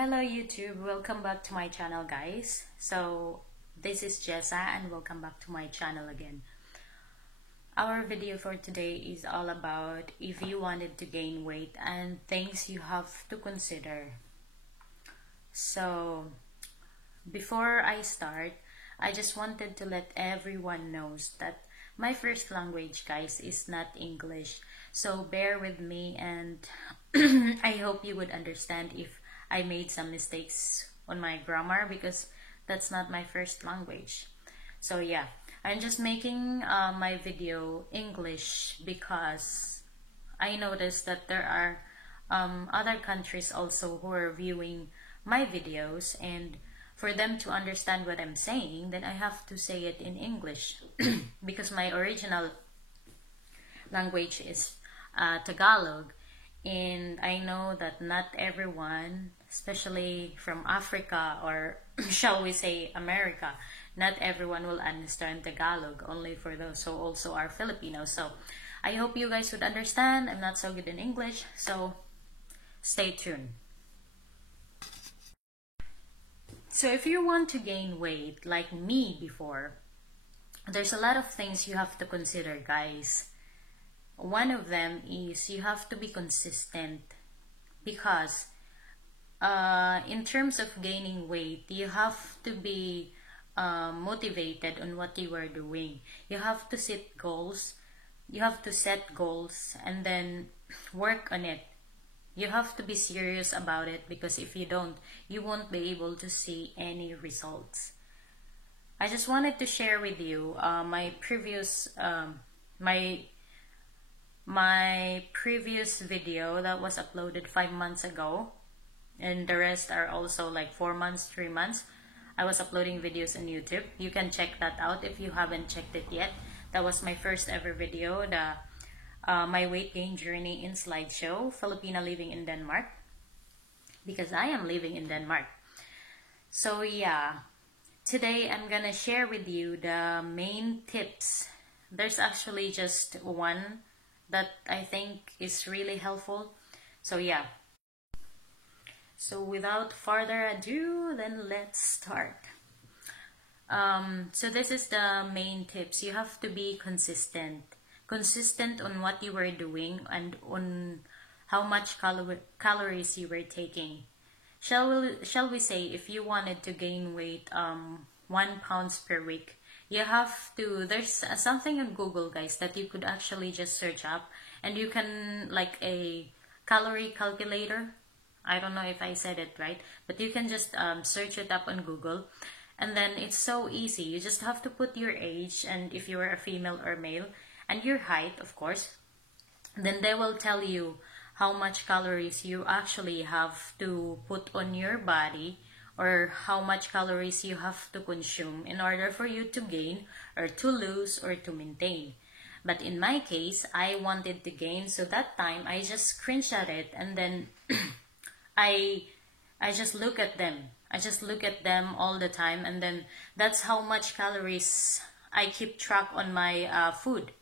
Hello YouTube, welcome back to my channel guys. So this is Jessa and welcome back to my channel again. Our video for today is all about if you wanted to gain weight and things you have to consider. So before I start, I just wanted to let everyone knows that my first language guys is not English. So bear with me and I hope you would understand if I made some mistakes on my grammar because that's not my first language. So yeah, I'm just making my video English because I noticed that there are other countries also who are viewing my videos, and for them to understand what I'm saying, then I have to say it in English because my original language is Tagalog. And I know that not everyone, especially from Africa or shall we say America, not everyone will understand Tagalog, only for those who also are Filipinos. So I hope you guys would understand. I'm not so good in English, so stay tuned. So if you want to gain weight like me before, there's a lot of things you have to consider, guys. One of them is you have to be consistent because in terms of gaining weight, you have to be motivated on what you are doing. You have to set goals. You have to set goals and then work on it. You have to be serious about it because if you don't, you won't be able to see any results. I just wanted to share with you my previous video that was uploaded 5 months ago, and the rest are also like 4 months, 3 months. I was uploading videos on YouTube. You can check that out if you haven't checked it yet. That was my first ever video, my weight gain journey in slideshow, Filipina living in Denmark, because I am living in Denmark. So yeah, today I'm gonna share with you the main tips. There's actually just one that I think is really helpful. So yeah. So without further ado, then let's start. So this is the main tips. You have to be consistent. Consistent on what you were doing and on how much calories you were taking. Shall we say if you wanted to gain weight 1 pound per week, you have to, there's something on Google guys that you could actually just search up, and you can, like a calorie calculator. I don't know if I said it right, but you can just search it up on Google, and then it's so easy. You just have to put your age, and if you are a female or male, and your height of course, then they will tell you how much calories you actually have to put on your body, or how much calories you have to consume in order for you to gain or to lose or to maintain. But in my case, I wanted to gain, so that time I just screenshot it, and then I just look at them. I just look at them all the time, and then that's how much calories I keep track on my food.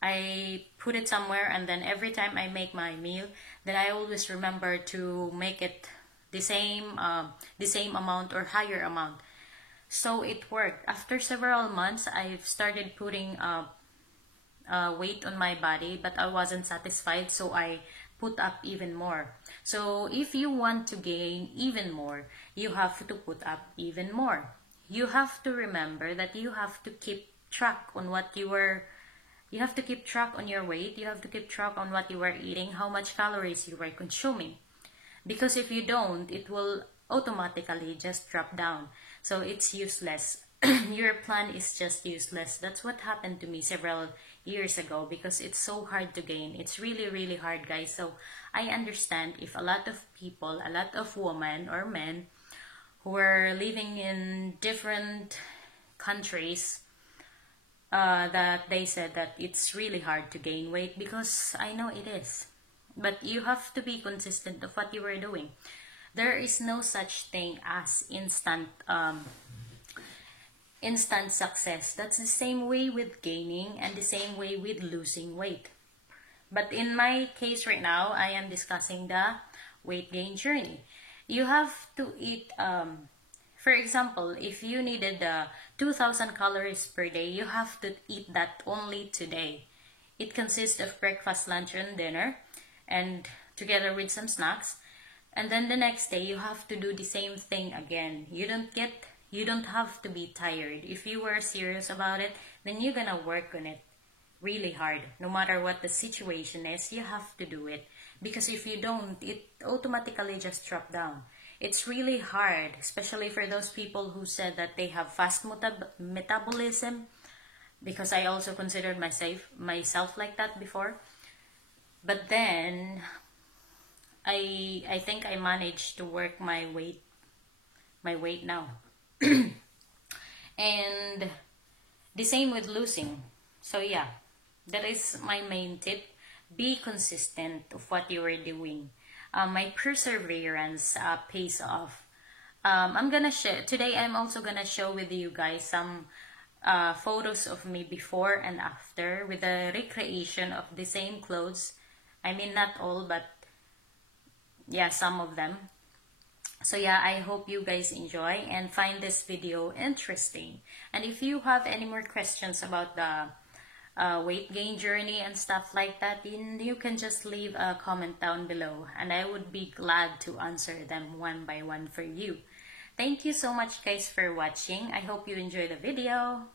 I put it somewhere, and then every time I make my meal, then I always remember to make it the same amount or higher amount. So it worked. After several months, I've started putting weight on my body, but I wasn't satisfied, so I put up even more. So if you want to gain even more, you have to put up even more. You have to remember that you have to keep track on what you have to keep track on your weight. You have to keep track on what you are eating, how much calories you are consuming. Because if you don't, it will automatically just drop down. So it's useless. Your plan is just useless. That's what happened to me several years ago because it's so hard to gain. It's really, really hard, guys. So I understand if a lot of people, a lot of women or men who are living in different countries, that they said that it's really hard to gain weight, because I know it is. But you have to be consistent of what you are doing. There is no such thing as instant success. That's the same way with gaining and the same way with losing weight. But in my case right now, I am discussing the weight gain journey. You have to eat, for example, if you needed 2,000 calories per day, you have to eat that only today. It consists of breakfast, lunch, and dinner, and together with some snacks. And then the next day, you have to do the same thing again. You don't have to be tired. If you were serious about it, then you're gonna work on it really hard. No matter what the situation is, you have to do it. Because if you don't, it automatically just drop down. It's really hard, especially for those people who said that they have fast metabolism, because I also considered myself like that before. But then I think I managed to work my weight now. And the same with losing. So yeah, that is my main tip. Be consistent of what you are doing. My perseverance pays off. I'm gonna share today. I'm also gonna show with you guys some photos of me before and after with a recreation of the same clothes. I mean, not all, but yeah, some of them. So yeah, I hope you guys enjoy and find this video interesting. And if you have any more questions about the weight gain journey and stuff like that, then you can just leave a comment down below, and I would be glad to answer them one by one for you. Thank you so much guys for watching. I hope you enjoy the video.